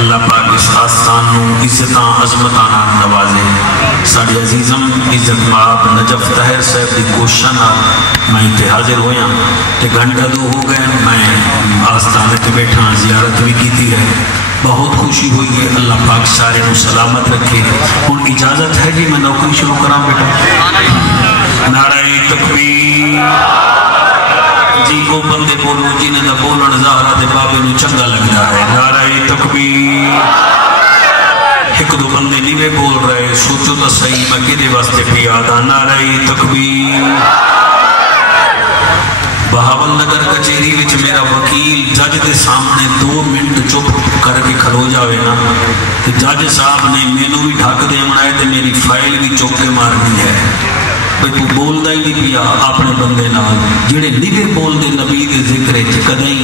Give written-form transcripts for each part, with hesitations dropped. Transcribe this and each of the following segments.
اللہ پاک اس آستان نو عزتاں عظمتاں نال نوازے. ساڈے عزیزم عزت مآب نجف طاہر صاحب دی کوششاں نال میں تے حاضر ہویا تے گھنٹہ 2 ہو گئے. میں آستانے تے بیٹھا زیارت بھی کیتی ہے, بہت خوشی ہوئی ہے. اللہ پاک سارے کو سلامت رکھے. ہن اجازت ہے جی میں نوکری شروع کراں بیٹا؟ نعرہ تکبیر. جی کو بندے بولو جنہیں دا بولن زہرا دے بابے نو چنگا لگتا ہے. نعرہ تکبیر. ایک دو بندے نیوے بول رہے, سوچو تو صحیح میں کدے واسطے پیادا. نعرہ تکبیر. بہاول نگر کچہری وچ میرا وکیل جج دے سامنے 2 منٹ چپ کر کے کھلو جاوے نا تے جج صاحب نے مینوں بھی ڈھک دے بنائے تے میری فائل بھی چوک کے مارنی ہے. بھئی تو بولدا ہی نہیں پیا اپنے بندے نال جڑے نیوے بول دے نبی دے ذکر وچ کدیں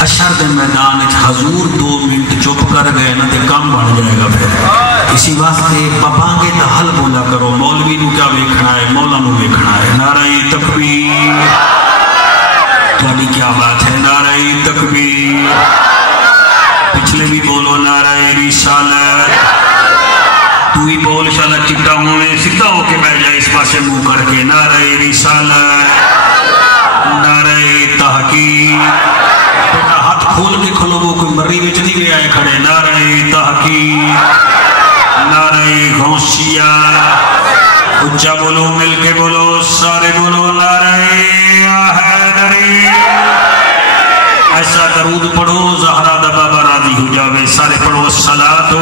حشر دے میدان وچ حضور 2 منٹ چپ کر گئے نا تے کام بن جائے گا. پھر اسی واسطے پابانگے دا حل بولا کرو. مولوی نو کیا ویکھنا ہے, مولا نو ویکھنا ہے. نعرہ تکبیر. تھوڑی کیا بات ہے؟ نعرہ تکبیر. پچھلے بھی بولو نعرہ رسالت. تو ہی بول شالا چٹا ہونے سدھا ہو کے بیٹھ جائے اس پاسے منہ کر کے. نعرہ رسالت. نعرہ تحقیق. بیٹا ہاتھ کھول کے کھلو, وہ کوئی مری وچ نہیں گیا ہے کھڑے. نعرہ تحقیق. نعرہ غوثیہ. اچھا بولو, مل کے بولو, سارے بولو. نعرہ حیدری. ایسا درود پڑھو زہرا دا بابا راضی ہو جاوے. سارے پڑھو الصلاۃ.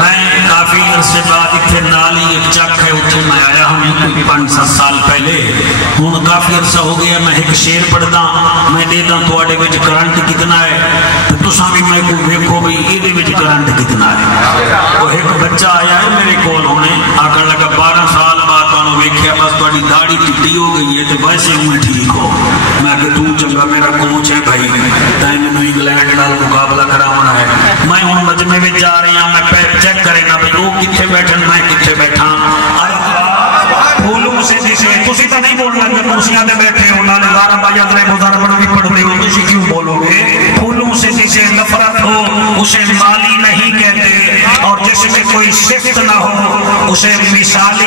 میں کافی عرصے بعد اتنے نالی ایک چک ہے اتنے میں آیا ہوں کوئی 5-7 سال پہلے. ہوں کافی عرصہ ہو گیا میں ایک شیر پڑھدا, میں دیتا تواڈے وچ کرنٹ کتنا ہے تے تساں بھی میں کو ویکھو بھئی ایدے وچ کرنٹ کتنا ہے. وہ ایک بچہ آیا ہے میرے کول ہونے آکھن لگا 12 سال بعد تانوں ویکھیا بس تواڈی داڑھی چٹی ہو گئی ہے تے ویسے ہوں ٹھیک ہو. میں کہ تو چنگا میرا کوچ ہے بھائی, تے مینوں انگلینڈ نال مقابلہ کراونا ہے. میں ہن مجمع وچ جا رہی ہوں, میں پیپ چیک کرے نا بھئی وہ کتھے بیٹھن میں کتھے بیٹھا. پھولوں سے جسے تسی تو نہیں بول رہے کرسیاں دے بیٹھے ہو نال زارا باجات رہے مزاربڑ بھی پڑھتے ہو, تسی کیوں بولو گے؟ پھولوں سے جسے نفرت ہو اسے مالی نہیں کہتے, اور جس میں کوئی صفت نہ ہو اسے مثالی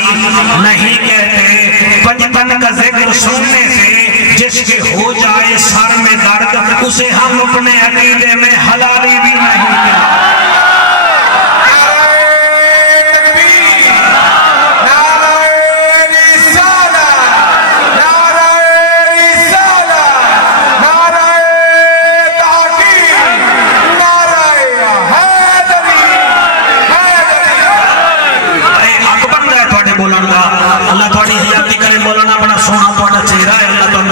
نہیں کہتے. پنجتن کا ذکر سننے سے جس کے ہو جائے سر میں درد اسے ہم اپنے عقیدے میں حلالی بھی نہیں کہتے.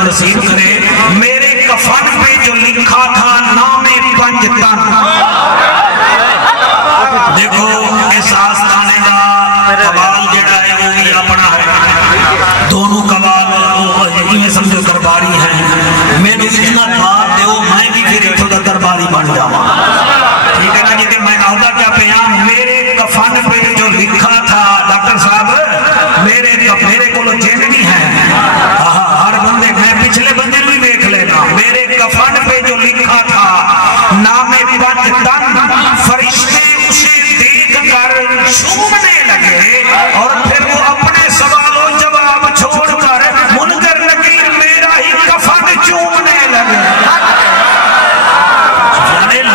نصیب کرے. میرے کفن پہ جو لکھا تھا نام پنجتن, دیکھو اس آستانے کا قبال جڑا ہے وہ بھی اپنا ہے. دونوں قبال یہ سمجھو درباری ہیں. میں نے اتنا بات دے میں بھی پھر اتھو دا درباری بن جاؤں. ٹھیک ہے نا جی, کہ میں آدھا کیا پیام میرے کفن پہ جو لکھا تھا ڈاکٹر صاحب میرے کو جن نہیں ہے. ہر بندے میں پچھلے بندے بھی دیکھ لینا. میرے کفن پہ جو لکھا تھا نام پنجتن, فرشتے اسے دیکھ کر چومنے لگے اور پھر وہ اپنے سوال و جواب چھوڑ کر منکر نکیر میرا ہی کفن چومنے لگے.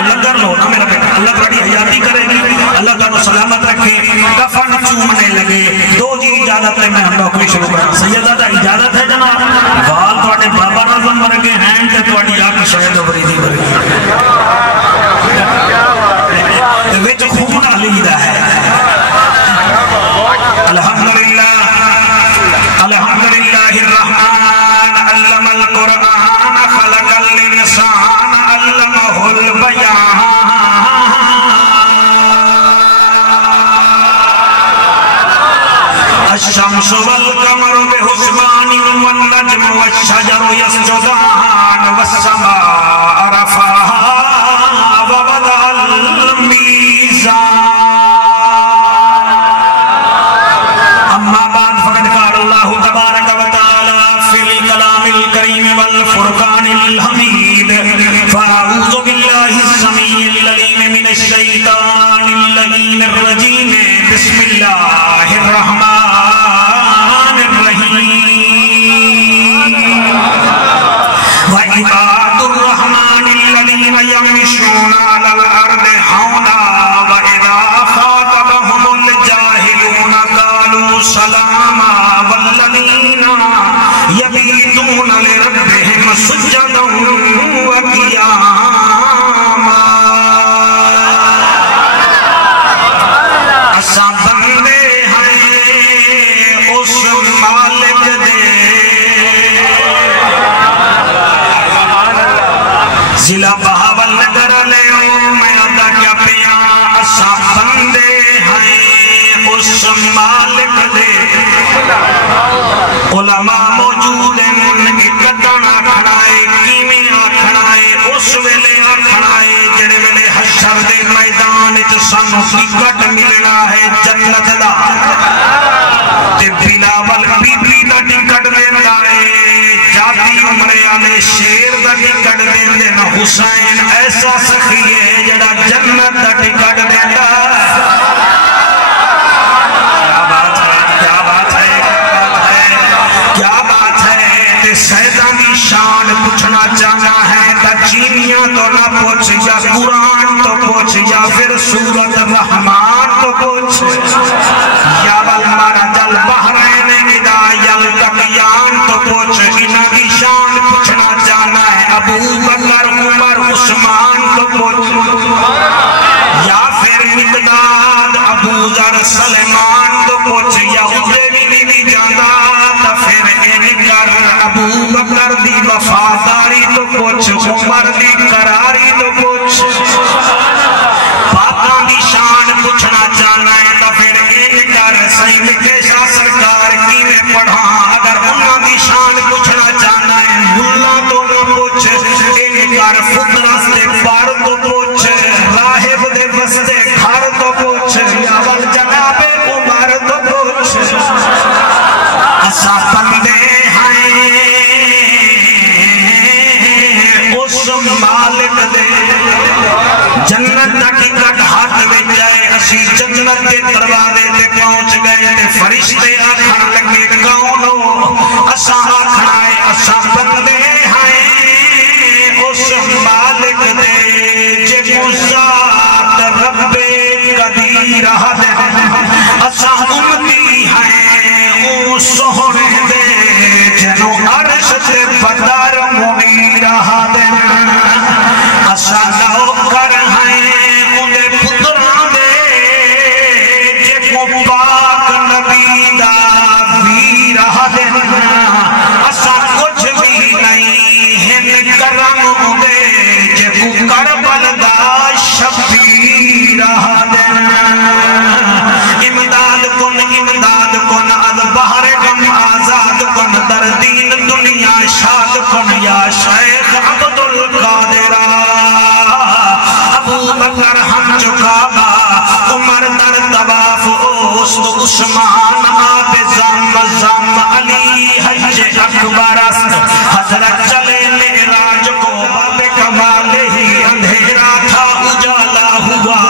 لنگر لو نا میرا بیٹا, اللہ بڑی حیاتی کرے گی, اللہ تعالیٰ سلامت رکھے. کفن چومنے لگے. 2 جی اجازت ہے, میں ہم نوکری شروع کریں. سیدہ دا اجازت ہے جناب. بال تواڈے بابا نظم ورگے ہیں تے تواڈی اکھ شاید بریدی ورگی وچ خون علیدہ ہے. الحمدللہ الحمدللہ الرحمن علم القرآن خلق الانسان علمہ البیان. الشمس والقمر بحسبان والنجم والشجر يسجدان والسماء رفعها ووضع الميزان. اما بعد اللہ الرحمن الرحیم وعباد الرحمن الذین یمشون علی الارض حونا واذا خاطبهم الجاہلون قالوا سلاما والذین یبیتون لربهم سجدا وقیاما اساں بندے ہیں اس مالک دے ضلع بہاول نگر لے میں ادا کیا پیا اساں بندے ہیں اس مالک دے علماء موجود ہیں اکتن آکھنائے کیمیں آکھنائے اس ویلے آکھنائے جڑے ویلے حشر دے میدان سانو ٹکٹ ملنا ہے جنت دا تے بلاول بی بی دا ٹکٹ دینا ہے جاتی عمرے والے شیر دا ٹکٹ دینا حسین ایسا سخی ہے جڑا جنت دا ٹکٹ دینا سیدانی شان پوچھنا چاہنا ہے تا چینیاں تو نہ پوچھ یا قرآن تو پوچھ یا پھر سورت رحمان تو پوچھ یا والمارا جل بحرین ادا یل تقیان تو پوچھ انہ کی شان پوچھنا چاہنا ہے ابو بکر عمر عثمان تو پوچھ یا پھر مقداد ابو ذر سلمان تو پوچھ یا ادھے بھی نہیں جانا تا پھر انکر ابو بکر دی وفاداری تو پوچھ عمر دی قراری تو پوچھ پاکاں دی شان پوچھنا چاہنا ہے تا پھر انکر صحیح مکیشہ سرکار کی میں پڑھا اگر انہاں دی شان پوچھنا چاہنا ہے ملا تو نہ پوچھ انکر فدرس دے پار تو پوچھ راہب دے بستے گھر تو پوچھ یا والجناب عمر تو پوچھ اسا بندے ہیں اس مالک دے جنت دا ٹکٹ ہاتھ میں جائے اسی جنت کے دروازے تے پہنچ گئے تے فرشتے آکھن لگے کون ہو اسا آکھنا ہے اسا بندے ہیں اس مالک دے جے ذات رب قدیر دے اسا امتی ہیں او سہنے دے جنو عرش تے بدر منیر دے اسا نوکر ہیں اندے پتران دے جے کو پاک نبی دا ویر دے اسا کچھ بھی نہیں ہن کرم دے جے کو کربل دا شبیر دے امداد کن از بہر کن آزاد کن در دین دنیا شاد کن یا شیخ عبدالقادر ابو بکر ہم چکابا عمر در طواف اوست عثمان آب زم علی حج اکبر است حضرت چلے معراج کو باب کمال ہی اندھیرا تھا اجالا ہوا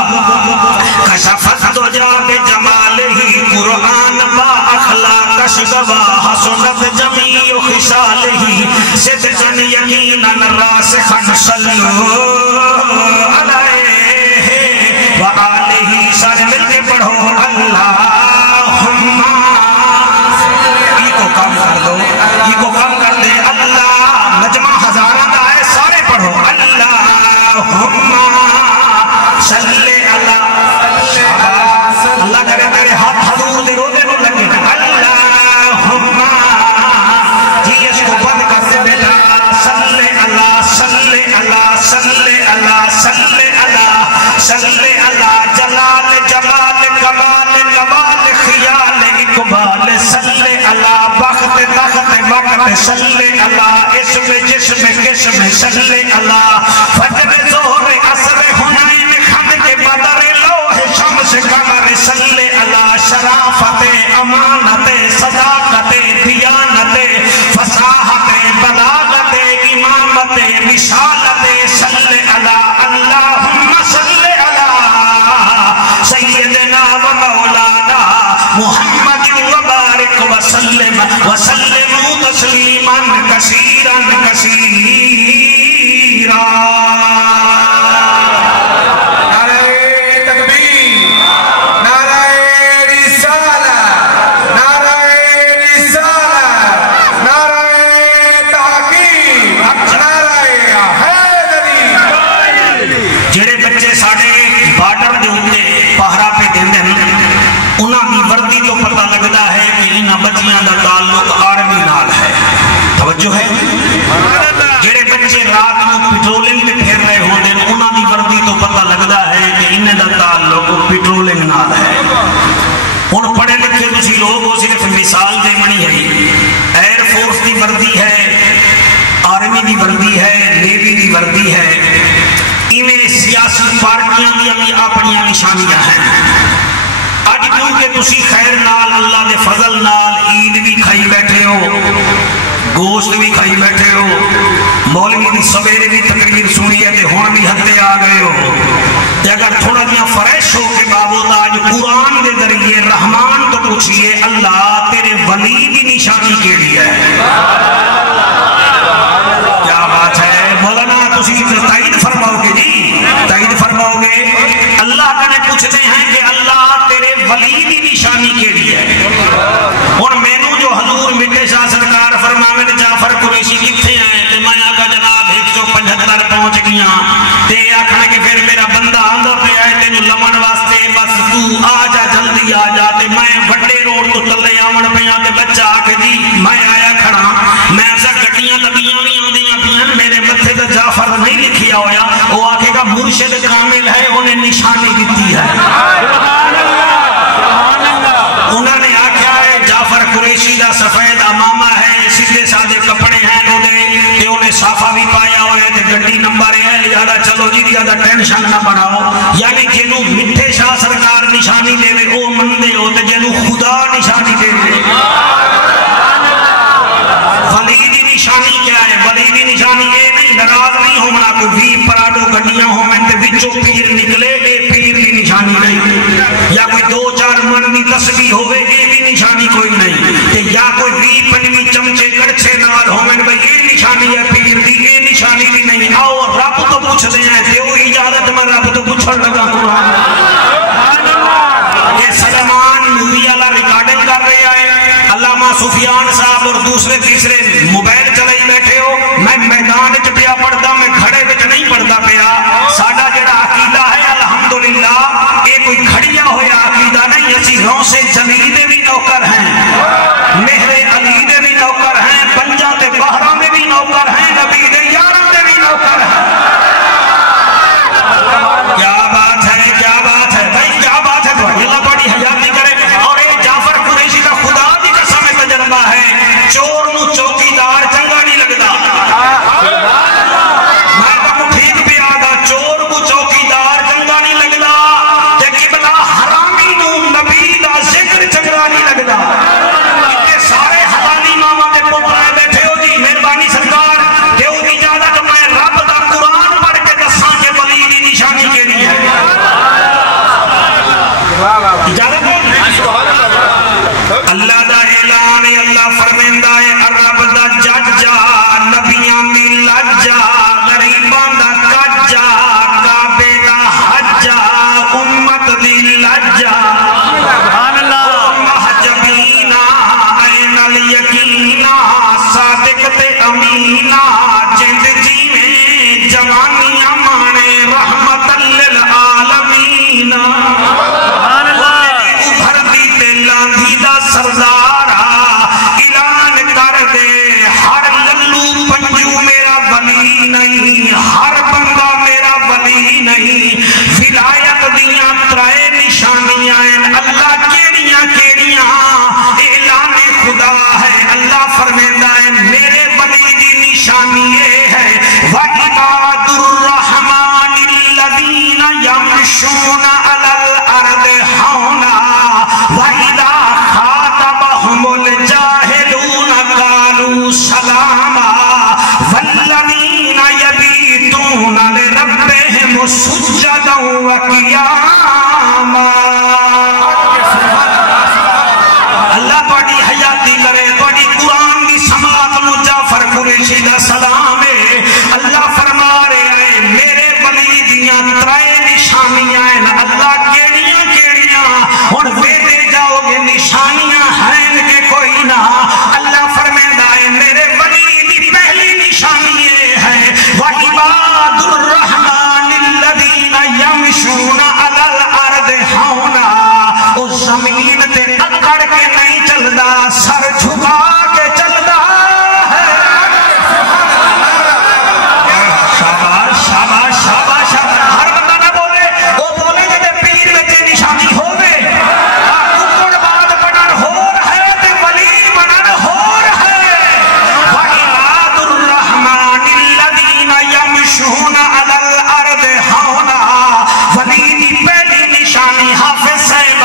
کشفت تو جا بے جمال ہی قرآن با اخلاق شگوا حسنت جمیع خشال ہی صدقن یقیناً راسخن صلو علیہ وآلہ سارے مل کے پڑھو اللہم یہ کو کام کر دو یہ کو کام کر دے اللہ نجمہ ہزارہ دا ہے سارے پڑھو اللہم صلی اللہ اللہ کرے میرے ہاتھ حضور دے روزے نو لگے اللہم جی اس کو بند کر دے بیٹا صلی اللہ صلی اللہ صلی اللہ صلی اللہ صلی اللہ جلال جمال کمال کمال خیال اقبال صلی اللہ بخت تخت وقت صلی اللہ اسم جسم قسم صلی اللہ فجر ظہر عصر حنین خند کے بدر لوح شمس قمر صلی اللہ شرافت امانت صداقت دیانت فصاحت بلاغت امامت رسالت صلی اللہ اللہم صلی اللہ سیدنا و مولانا محمد وبارک وسلم وسلموا تسلیما کثیرا کثیرا۔ بچیاں دا تعلق آرمی نال ہے، توجہ ہے؟ جڑے بچے رات کو پیٹرولنگ میں پھر رہے ہوں دن انہاں دی وردی تو پتہ لگدا ہے کہ انہیں دا تعلق پیٹرولنگ نال ہے۔ ان پڑھے لکھے تسی لوگ وہ صرف مثال دے منی ہے، ایئر فورس دی وردی ہے، آرمی دی وردی ہے، نیوی دی وردی ہے، ایویں سیاسی پارٹیاں دی اپنی نشانیاں ہیں۔ اج کیونکہ تسی خیر نال اللہ دے فضل نال عید بھی کھائی بیٹھے ہو، گوشت بھی کھائی بیٹھے ہو، مولوی دی سویرے بھی تقریر سنی ہے تے ہن بھی ہتے آ گئے ہو، تے اگر تھوڑا جہا فریش ہو کے بابو آج قرآن دے ذریعے رحمان تو پوچھئے اللہ تیرے ولی دی نشانی کیڑی ہے؟ کیا بات ہے مولانا، تسی تائید فرماؤ گے جی، تائید فرماؤ گے؟ اللہ کنے پوچھتے ہیں کہ اللہ تیرے ولی دی نشانی کیڑی ہے؟ اور مینوں جو حضور مٹے شاہ سرکار فرماوے جعفر قریشی کتھے ہیں تے میں آقا جناب 175 پہنچ گیا تے آکھنا کہ پھر میرا بندہ آندا پیا ہے تینوں لمن واسطے، بس تو آ جا جلدی آ جا، تے میں بڑے روڈ تو تلے آون پیا تے بچہ آ کے جی میں آیا کھڑا، میں ایسا گڈیاں لگیاں بھی آندیاں پیاں میرے متھے تے جعفر نہیں لکھیا ہویا، وہ آکھے گا مرشد کامل ہے انہیں نشانی دتی ہے۔ انہوں نے آکھیا ہے جعفر قریشی دا سفید امامہ ہے، سیدھے سادے کپڑے ہیں انہیں صافہ بھی پایا ہوئے تے گڈی نمبر ہے، لہذا چلو جی زیادہ ٹینشن نہ بناؤ، یعنی جنوں مٹھے شاہ سرکار نشانی دے او مندے ہو تے جنوں خدا نشانی دے ولی دی نشانی کیا ہے؟ ولی دی نشانی یہ نہیں ناراض نہیں ہونا کوئی 20 پراڈو گڈیاں ہوویں تے وچوں پیر نکلے، اے پیر دی نشانی نہیں، یا کوئی 2-4 من دی تسبیح ہوے اے بھی نشانی کوئی نہیں، تے یا کوئی 20-25 چمچے کڑچھے نال ہوویں بھئی اے نشانی ہے پیر دی، اے نشانی بھی نہیں۔ آؤ رب تو پوچھدے ہیں دیو اجازت میں رب تو پوچھن لگا قرآن یہ سلمان مووی والا ریکارڈنگ کر رہے آئے علامہ سفیان صاحب اور دوسرے تیسرے موبائل چلائی بیٹھے ہو، میں میدان وچ پیا پڑھدا، میں کھڑے وچ نہیں پڑھدا پیا، ساڈا جڑا عقیدہ ہے الحمدللہ یہ کوئی کھڑیا ہویا عقیدہ نہیں، اسی غوث جلی دے بھی نوکر ہیں، مہر علی دے بھی نوکر ہیں، پنجا تے بہرا میں بھی نوکر ہیں، نبی دے یاروں دے بھی نوکر ہیں۔ کیا بات ہے، کیا بات ہے بھائی، کیا بات ہے، تو اللہ بڑی حیاتی کرے۔ اور یہ جعفر قریشی کا خدا دی قسم تجربہ ہے، چور نو چوکیدار چنگا نہیں لگتا، میں تو ٹھیک بھی آگا چور کو چوکیدار چنگا نہیں لگتا، تے قبلہ حرامی نو نبی دا ذکر چنگا نہیں لگتا۔ یہ سارے حلالی ماما دے پتر بیٹھے ہو جی، مہربانی سرکار دیو اجازت میں رب دا قرآن پڑھ کے دساں کہ ولی دی نشانی کیڑی ہے؟ اجازت ہے؟ اللہ دا اعلان ہے، اللہ فرمیندا ہے رب دا ججا، نبیاں دی لجا، غریباں دا کجا، کعبے دا حجا، امت دی لجا، سبحان اللہ، محجبینا این الیقینا، صادق تے امینا، جند جیویں جوانیاں مانے رحمت للعالمین، سبحان اللہ، ابھر دی تے لاندھی دا سردارا اعلان کر دے، ہر للو پنجو میرا ولی نہیں، ہر بندہ میرا ولی نہیں، ولایت دیاں ترائے نشانیاں ہیں، اللہ کیڑیاں کیڑیاں اعلان خدا ہے، اللہ فرمیندہ ہے میرے ولی دی نشانی یہ ہے وَعِبَادُ الرَّحْمَنِ الَّذِينَ يَمْشُونَ عَلَى الْأَرْضِ هَوْنًا وَإِذَا خَاطَبَهُمُ چلدا سر جھکا کے چلدا ہے شاباش شاباش شاباش ہر بندہ نہ بولے وہ بولے جے پیر وچ نشانی ہوے ککڑ باد بنن ہور ہے تے ولی بنن ہور ہے وعباد الرحمن الذین یمشون علی الارض ہونا ولی دی پہلی نشانی حافظ صاحب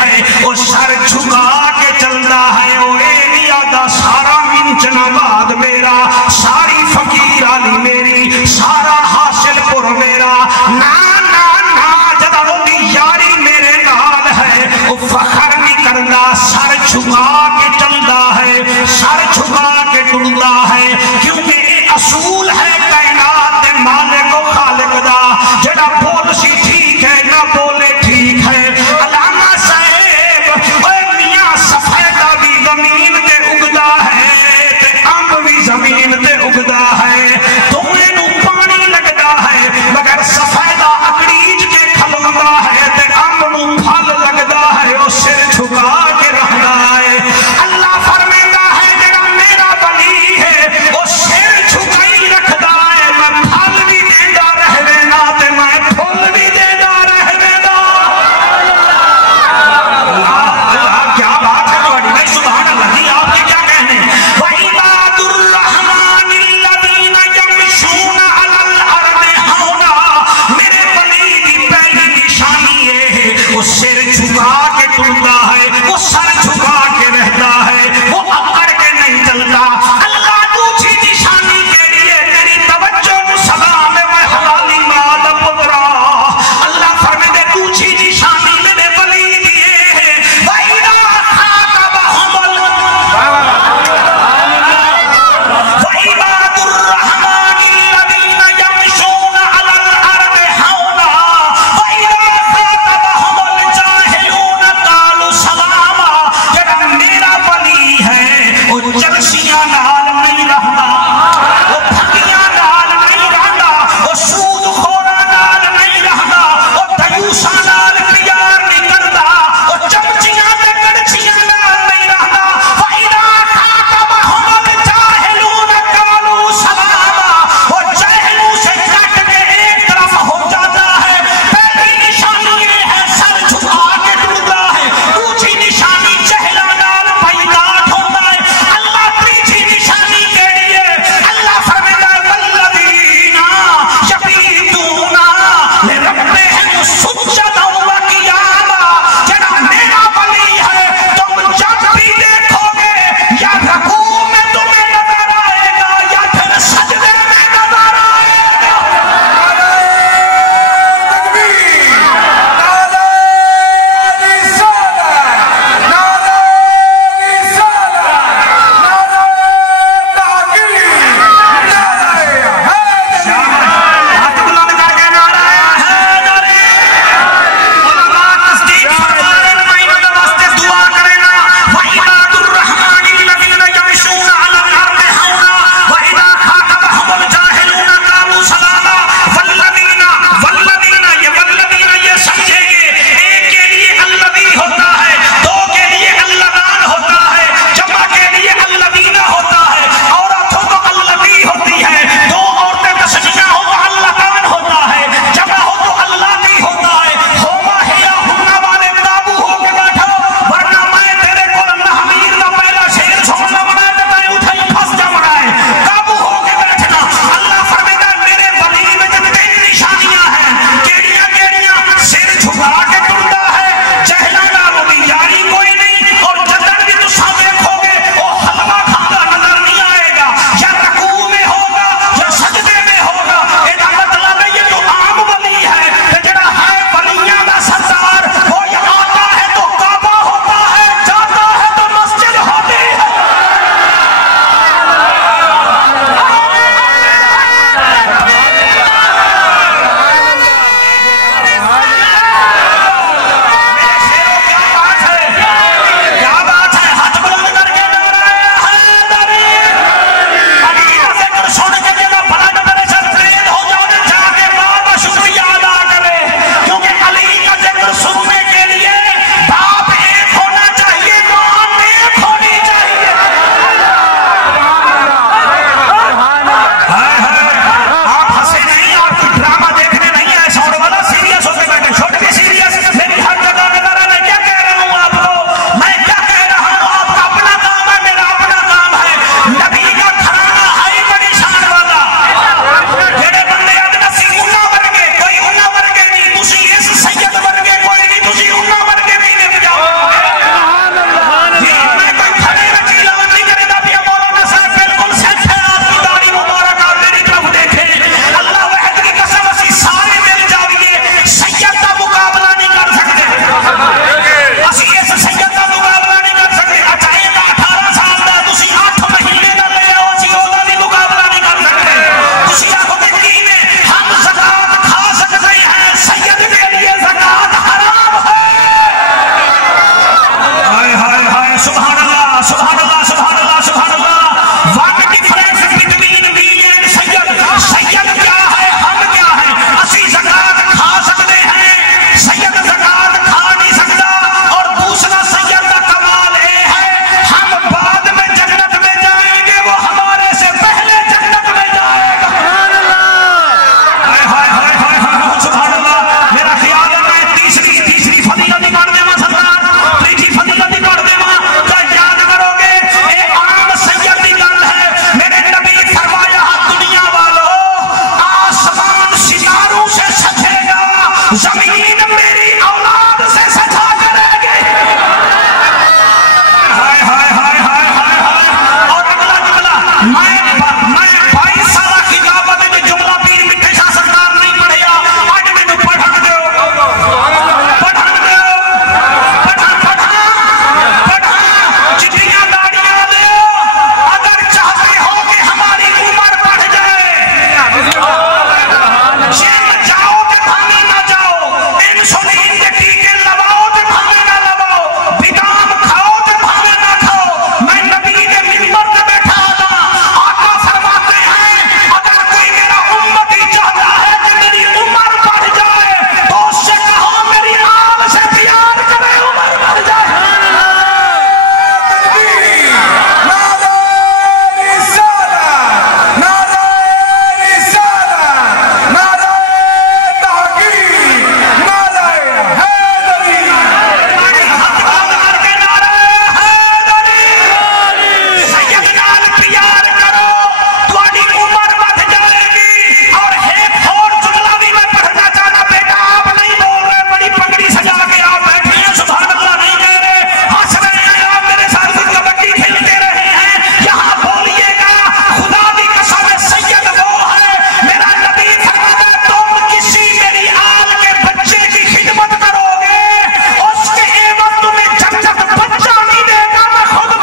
ہے وہ سر جھکا کے چلدا ہے وہ نہیں آدھا سارا منچن آباد میرا ساری فقیر علی میری سارا حاصل پر میرا نا نا نا جدا وہ دی یاری میرے نال ہے وہ فخر نہیں کردا سر جھکا کے چلدا ہے سر جھکا کے ٹلدا ہے کیونکہ یہ اصول ہے کائنات دے مالک و خالق دا جڑا بول سی ٹھیک ہے نہ بولے ٹھیک ہے علامہ صاحب اے میاں سفیدہ بھی زمین تے اگدا ہے تے امب بھی زمین تے اگدا ہے دونوں نو پانی لگدا ہے مگر سفیدہ اکڑیج کے کھلوندا ہے تے امب نو پھل لگدا ہے او سر جھکا کے رہندا ہے اللہ فرمیندا ہے جڑا میرا ولی ہے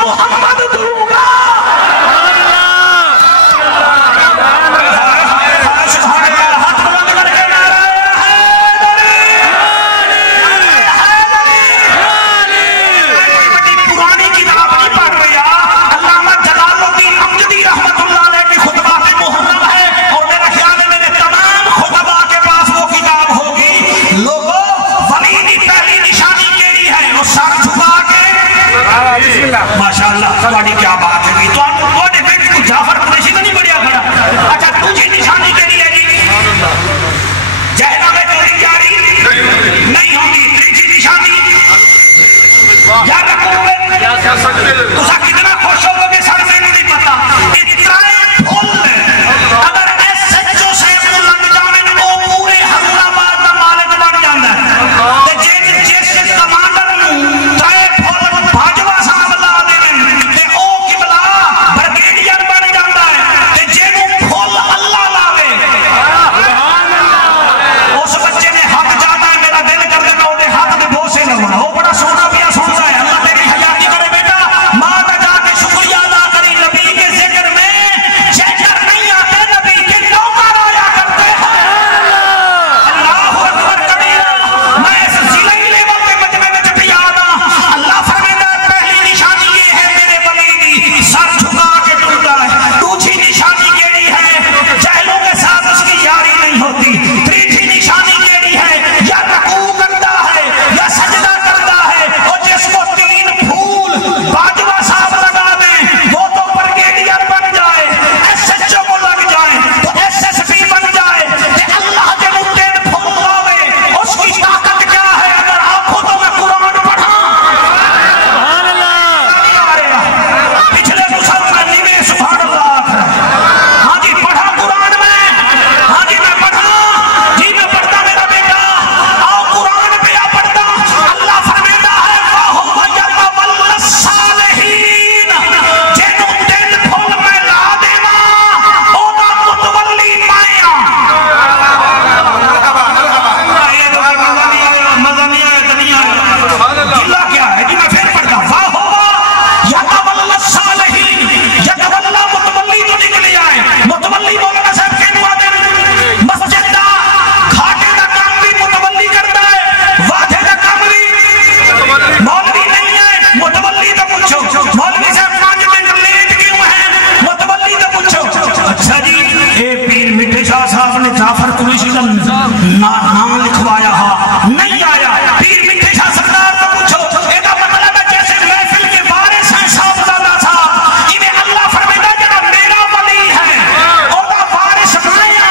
محمد دوں گا. ماشاءاللہ سواڑی کیا بات ہے تو آپ کو نے بیٹھ کو جعفر قریشی تو نہیں بڑھیا کھڑا. اچھا تجھے نشانی کے لیے گی جہنم میں تیری جاری نہیں ہوگی. تیجی نشانی یا رکوبت تسا کتنا خوش ہو گے سر میں نہیں پتا. اترائے پھول اگر ایس سچو سے لگ جاویں وہ پورے حیدرآباد کا مالک بن جاتا ہے. جس کمانڈر ترائے پھول باجوہ صاحب لا دے تے او قبلہ برگیڈیئر بن جاتا ہے تے جینوں پھول اللہ لاوے. اس بچے نے حق جاتا ہے میرا دل کر دے میں وہ ہاتھ میں بوسے لگا. وہ بڑا سونا پیا سنتا ہے. اللہ تیری حیاتی کرے بیٹا. ماں کا جا کے شکریہ ادا کری. نبی کے ذکر میں چیکر نہیں آتے نبی کے نوکر آیا کرتے ہیں. اللہ اکبر کبیرہ. میں اس ضلعی لیول کے مجمع میں جب یاد آ اللہ فرمائے پہلی نشانی یہ ہے میرے ولی دی سر جھکا کے ٹوٹا ہے. دوسری نشانی کیڑی ہے جہلوں کے ساتھ اس کی یاری نہیں ہوتی. تیسری نشانی کیڑی ہے یا رکوع کرتا ہے یا سجدہ کرتا ہے. اور جس کو 3 پھول باجوہ صاحب لگا دیں وہ تو برگیڈیئر بن جائے, ایس ایچ او کو لگ جائے تو ایس ایس پی بن جائے. کہ اللہ جب 3 پھول لاوے اس کی طاقت کیا ہے. اگر آپ ہو تو میں قرآن پڑھا پچھلے مسلمان نیوے سبحان اللہ. ہاں جی پڑھا قرآن میں. ہاں جی میں پڑھا جی میں پڑھتا میرا بیٹا. آؤ قرآن پہ آ پڑھتا. اللہ فرمیتا ہے وَهُوَ يَتَوَلَّى الصَّالِحِينَ. جنوں 3 پھول میں لا دینا اونا متولی مائیا. مزہ نہیں آیا دنیا گلہ کیا ہے جی میں پھر پڑھتا. وَهُوَ يَتَوَلَّى الصَّالِحِينَ. يَتَوَلَّى متولی تو نکلی آئے. متولی مولانا صاحب کہنو آدھے مسجد دا گھاٹے دا کام بھی متولی کرتا ہے. وعدے دا کام بھی مولوی نہیں ہے. متولی تو پوچھو مولوی صاحب 5 منٹ لیٹ کیوں ہیں متولی تو پوچھو. اچھا جی اے پیر مٹھے شاہ صاحب نے جعفر قریشی کا نام لکھوایا ہاں نہیں آیا. پیر مٹھے شاہ سردار تو پوچھو. اے دا مطلب ہے جیسے محفل کے وارث ہیں صاحب زادہ صاحب انہیں اللہ فرمیتا جنہا میرا ولی ہے اور دا وارث مائیا.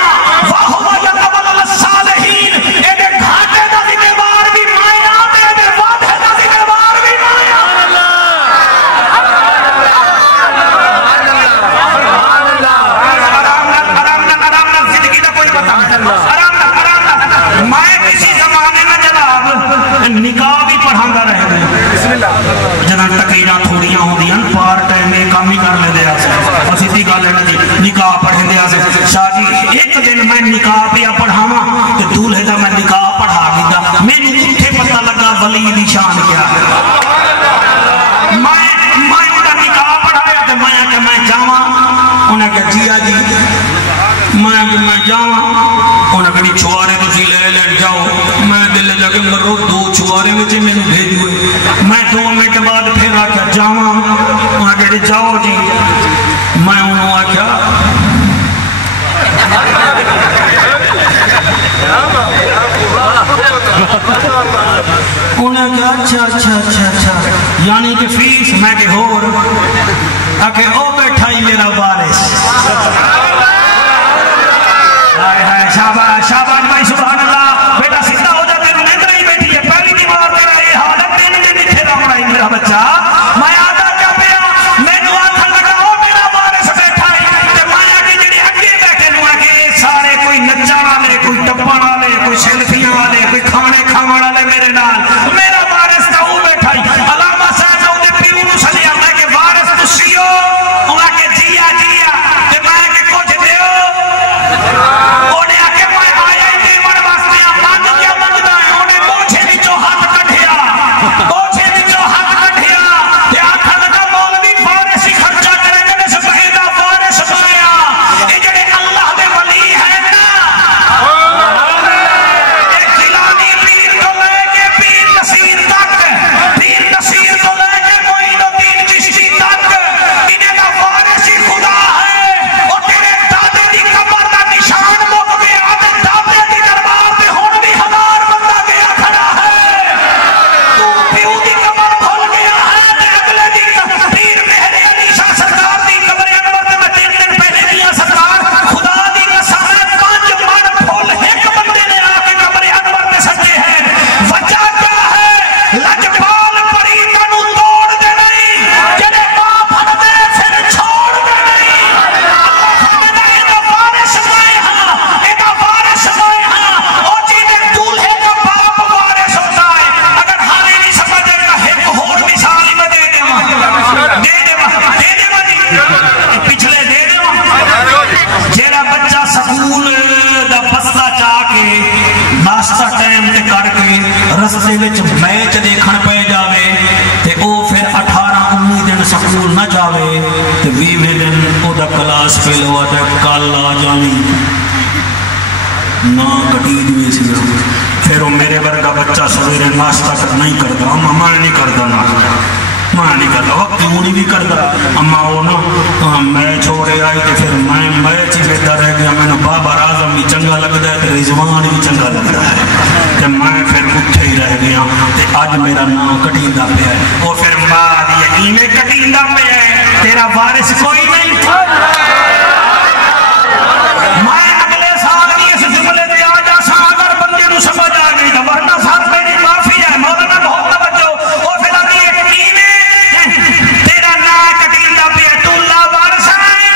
وَهُوَ يَتَوَلَّى الصَّالِحِينَ. اے دے گھاٹے دا ذمہ وار بھی مائیا دے دے وعدے دا ذمہ وار بھی مائیا. آرام نال زندگی دا کوئی پتہ نہیں. آرام نال میں کسی زمانے میں جناب نکاح بھی پڑھاندہ رہے گئے. جناب تقریرہ تھوڑیاں ہوں دیاں پار ٹائم میں کام ہی کر لے دیا سے اور سیدھی گا لینا جی نکاح پڑھیں دیا سے. شاہ جی ایک دن میں نکاح پیا پڑھاما کہ دولہے دا میں نکاح پڑھا گیا. میں نے اٹھے پتہ لگا ولی دی شان کیا ہے. میں انہا نکاح پڑھایا تو میں جاواں. انہیں کہا جی آجی میں جاواں. انہیں کہا چھوارے تو سی لے لے جاؤ. میں دل جا کے مرو 2 چھوارے میں میں نے بھیج ہوئے. میں 2 منٹ بعد پھر آکھا جاواں. انہیں کہا جاؤ جی. میں انہوں آکھا انہیں کہا اچھا یعنی کہ فیس میں کہ ہور آکھے او بیٹھا ہی میرا وارث. شاباش بھائی سبحان اللہ. بیٹا سیدھا ہو جاتے ہیں نیند نہیں بیٹھی ہے. پہلی دیوار میرا یہ حالت دینے کے نیچے نہ ہونا ہی میرا بچہ. میں آدھا کیا پیا میں نے آنکھا لگا او میرا وارث بیٹھا ہے. تے مایا کے جڑے اگے بیٹھے نو آگے سارے کوئی نچا والے کوئی ٹپا والے کوئی سیلفیاں والے کوئی کھانے کھاوا والے میرے نال. میرا وارث کا وہ بیٹھا ہے. علامہ صاحب نے پیو نو سلیا میں کہ وارث تسیو. انہاں کہ جی نہ جاوے تو 20 دن وہ کلاس فیل ہوا تھا کل آ جانی نہ کٹی دیے سی پھر وہ میرے ورگا بچہ سویرے ناشتہ کرنا ہی کرتا اما میں نہیں کرتا ناشتہ میں نہیں کرتا وقت کیوں نہیں بھی کرتا اما وہ نا میچ ہو رہے آئی تو پھر میں میچ ہی لیتا رہ گیا میں نے بابر اعظم بھی چنگا لگتا ہے تو رضوان بھی چنگا لگتا ہے تو میں پھر اٹھے ہی رہ گیا تو اج میرا نام کٹیندا پیا ہے وہ پھر بعد یقین میں کٹیندا پیا ہے تیرا وارث کوئی نہیں میں اگلے سال بھی اس جملے پہ آ جا سا اگر بندے نو سمجھ آ گئی تو ورنہ سال میری معافی ہے مولانا بہت توجہ وہ پھر ابھی یقین تیرا نام کٹیندا پیا تو لا وارث ہے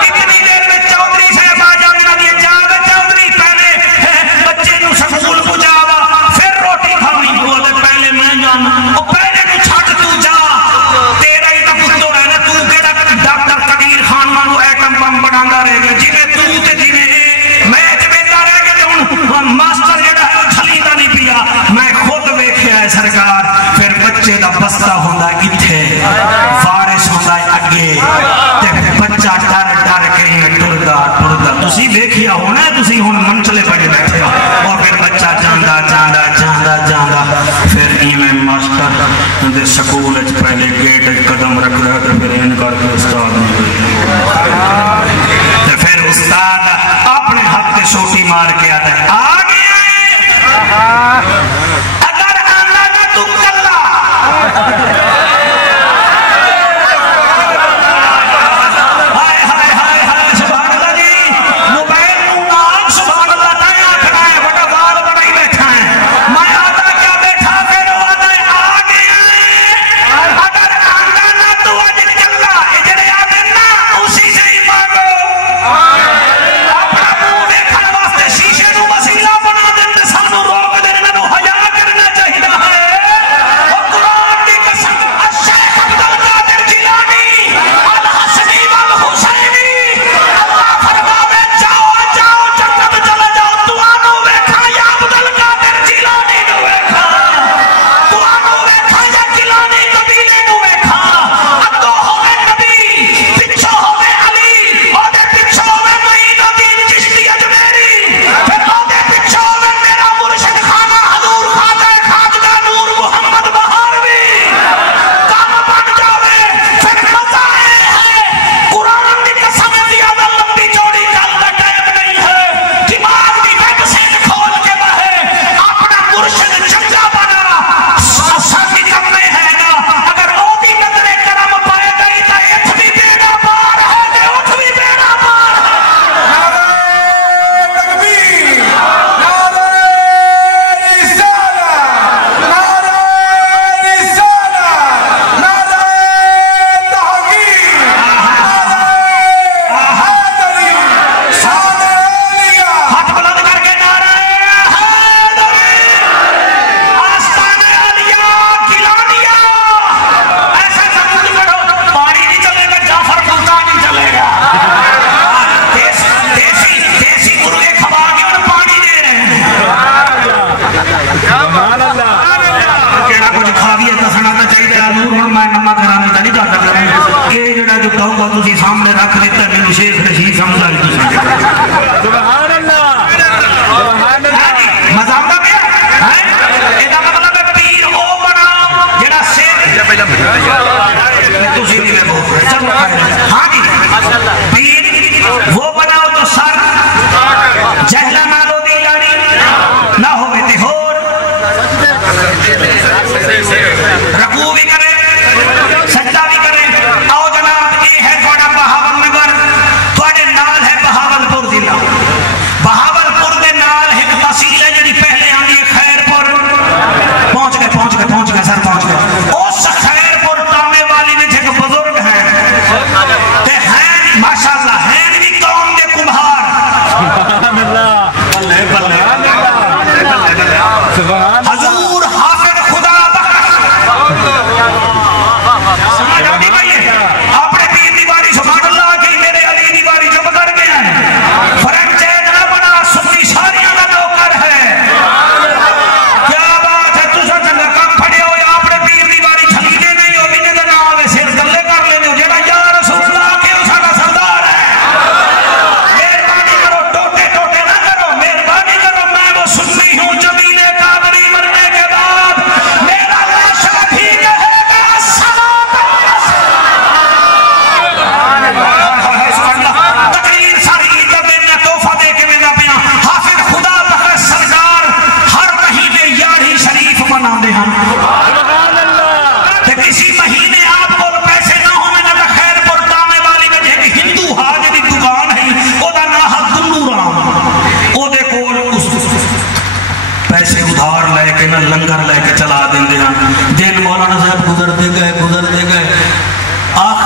اتنی دیر میں چودھری صاحب آ جا میرا لیے جاوے چودھری پہلے بچے نو سکول پہنچاوا پھر روٹی کھانی وہ پہلے میں جانا وہ پہلے نو چھٹ تو جا تیرا ہی تو پتر ہے نا تو کیڑا ڈاکٹر قدیر خان وانگو ایٹم بم بناندا رہ گیا جویں تو تے جویں میچ ویندا رہ گیا ہن ماسٹر جڑا ہے وہ چھلیندا نہیں پیا میں خود ویکھیا ہے سرکار پھر بچے دا بستہ ہوندا ایتھے وارث ہوندا اگے تے بچہ ڈر ڈر کے ٹردا ٹردا تسی ویکھیا ہونا تسی ہن منچلے پڑے بیٹھے ہو اور پھر بچہ جاندا جاندا جاندا جاندا پھر ایویں ماسٹر دے سکول وچ پہلے گیٹ قدم رکھ رہا تے پھر ان کر کے استاد تے پھر استاد اپنے ہاتھ تے سوٹی مار کے آتا ہے آ گیا اگر آنا نہ تو کلا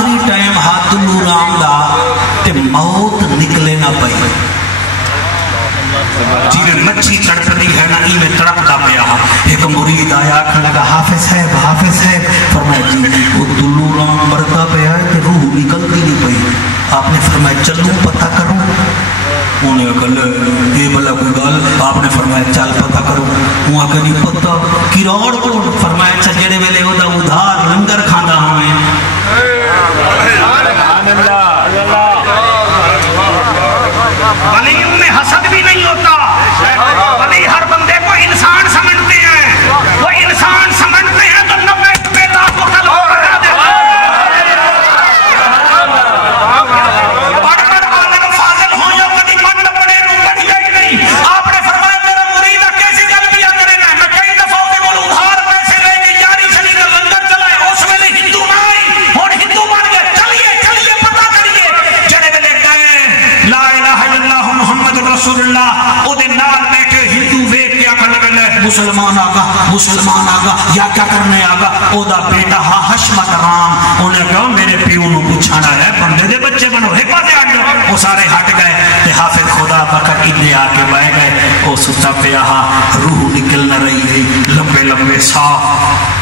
آخری ٹائم ہاتھ نورام دا تے موت نکلے نہ پئی جی میں مچھی تڑپتی ہے نا ای میں تڑپتا پیا ایک مرید آیا کھڑا لگا حافظ صاحب فرمایا جی وہ دلورام مرتا پیا ہے کہ روح نکلتی نہیں پئی آپ نے فرمایا چلو پتہ کروں انہیں کہا یہ بلا کوئی گال آپ نے فرمایا چل پتہ کرو وہاں کہ نہیں پتہ کیروڑ کو فرمایا چل جڑے ویلے ہو دا ادھار لنگر کھانا ہمیں ولیوں میں حسد بھی نہیں ہوتا ولی ہر بندے کو انسان سمجھتے ہیں وہ انسان سمجھتے ہیں تو 90 لاکھ کو کل ہو رہا دے بڑھ بڑھ عالم فاضل ہوں یا کدی منڈ پڑے نو پڑھی گئی نہیں آپ نے فرمایا میرا مرید کیسی گل کیا کرے نا میں کئی دفعہ ہوتے وہ ادھار پیسے لے کے یاری شری کا لنگر چلائے اس ویلے ہندو نہ آئی اور ہندو بن گئے چلیے پتہ کریے جڑے ویلے گئے لا الہ الا اللہ محمد رسول اللہ او دے نال بیٹھے ہندو ویکھ کے آکھن لگے مسلمان آگا یا کیا کرنے آگا او دا بیٹا حشمت رام انہیں کہا میرے پیو نو پوچھانا ہے بندے دے بچے بنو حفاظ ہٹ وہ سارے ہٹ گئے تے حافظ خدا بکر ادھے آ کے بہ گئے او ستا پیا روح نکل نہ رہی ہے لمبے لمبے سا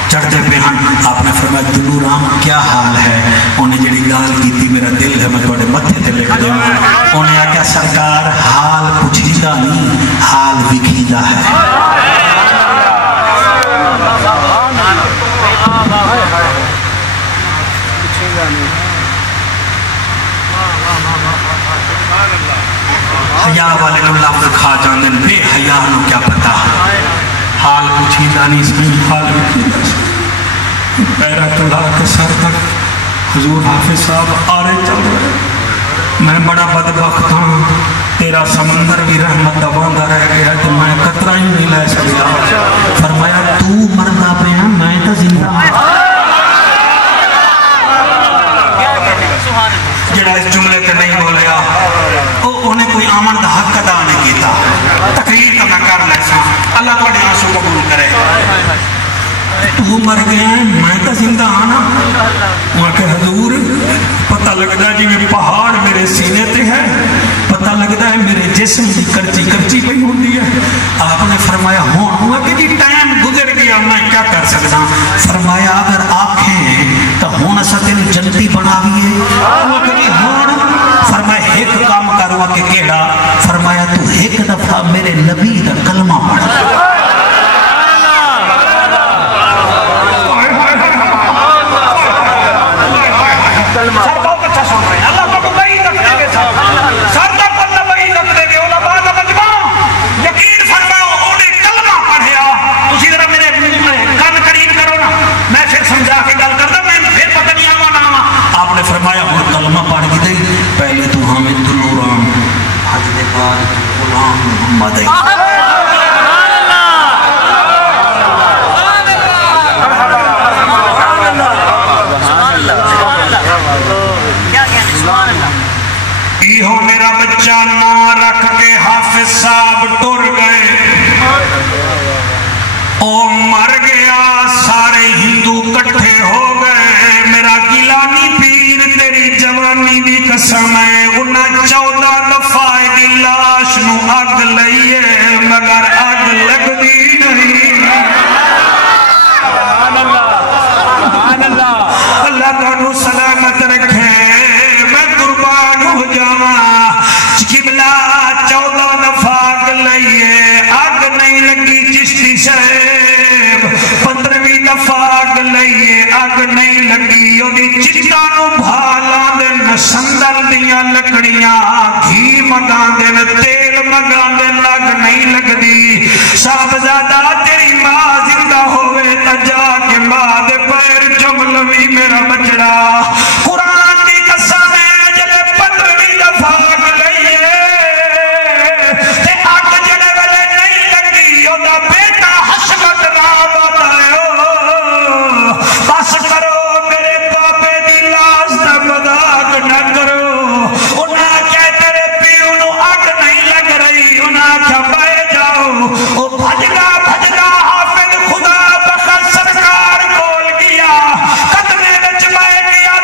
چڑھتے پہ ہن آپ نے فرمایا دلورام کیا حال ہے انہیں جڑی گال کی تھی میرا دل ہے میں تھوڑے متھے تے لکھ دوں انہیں آ کیا سرکار حال پوچھیدہ نہیں حال وکھیدہ ہے حیا والے نو لفظ کھا جاندے بے حیا نو کیا پتا حال پوچھی جانی صحیح حال وکھیدہ سی پیرا کلا کے سر تک حضور حافظ صاحب آ رہے چل رہے میں بڑا بدبخت ہوں تیرا سمندر بھی رحمت دباندہ رہ گیا تو میں قطرہ ہی نہیں لے سکتا فرمایا تو مردہ پہ ہیں میں تو زندہ جڑا اس جملے کے نہیں بولیا انہیں کوئی آمن دا حق ادا نہیں کیتا تقریر تو میں کر لیسا اللہ کو آنسو قبول کرے تو مر گئے ہیں میں تو زندہ آنا وہاں کہ حضور پتہ لگتا ہے جی میں پہاڑ میرے سینے تے ہے پتہ لگتا ہے میرے جسم کی کرچی پہ ہوتی ہے آپ نے فرمایا ہون ہوا کہ جی ٹائم گزر گیا میں کیا کر سکتا فرمایا اگر آنکھیں تو ہون سکن جنتی بناویے وہ کبھی ہون فرمایا ایک کام کروا کہ کیڑا فرمایا تو ایک دفعہ میرے نبی دا کلمہ پڑھ سر بہت اچھا سن رہے ہیں اللہ کو بہی رکھ دے گے سر تک اللہ بہی رکھ دے گے اولا بعد مجمع یقین فرماؤ انہیں کلمہ پڑھیا اسی طرح میرے کان قریب کرو نا میں پھر سمجھا کے گل کرتا میں پھر پتہ نہیں آوانا آپ نے فرمایا اور کلمہ پڑھ کی دے پہلے تو حامد دلورام حج دے بعد غلام محمد ہو میرا بچہ نہ رکھ کے حافظ صاحب ٹر گئے او مر گیا سارے ہندو کٹھے ہو گئے میرا گیلانی پیر تیری جوانی دی قسم ہے انہاں 14 دفعہ دی لاش نو اگ لئیے مگر اگ لگ دی نہیں اللہ تعالیٰ سلامت رکھے میں قربان ہو جاواں قبلہ 14 دفعہ اگ لئیے اگ نہیں لگی چشتی صاحب 15ویں دفعہ اگ لئیے اگ نہیں لگی اودی چٹانوں بھالاں دن سندل دیاں لکڑیاں گھی مگاں دن تیل مگاں دن لگ نہیں لگدی صاحبزادہ تیری ماں زندہ ہوئے تا جا کے ماں دے پیر جملوی میرا بچڑا قرآن دی قسم ہے جلے 15ویں دفعہ اگ لئیے تے اگ جڑے ویلے نہیں لگی اودا بیٹا حشمت رام آدائے بس کرو میرے پاپے دی لاش دا مذاق نہ کرو انہاں کہے تیرے پیو نو اگ نہیں لگ رہی انہاں کیا بائے جاؤ او بھجگا حافظ خدا بخت سرکار کول گیا قدمے وچ بائے گیا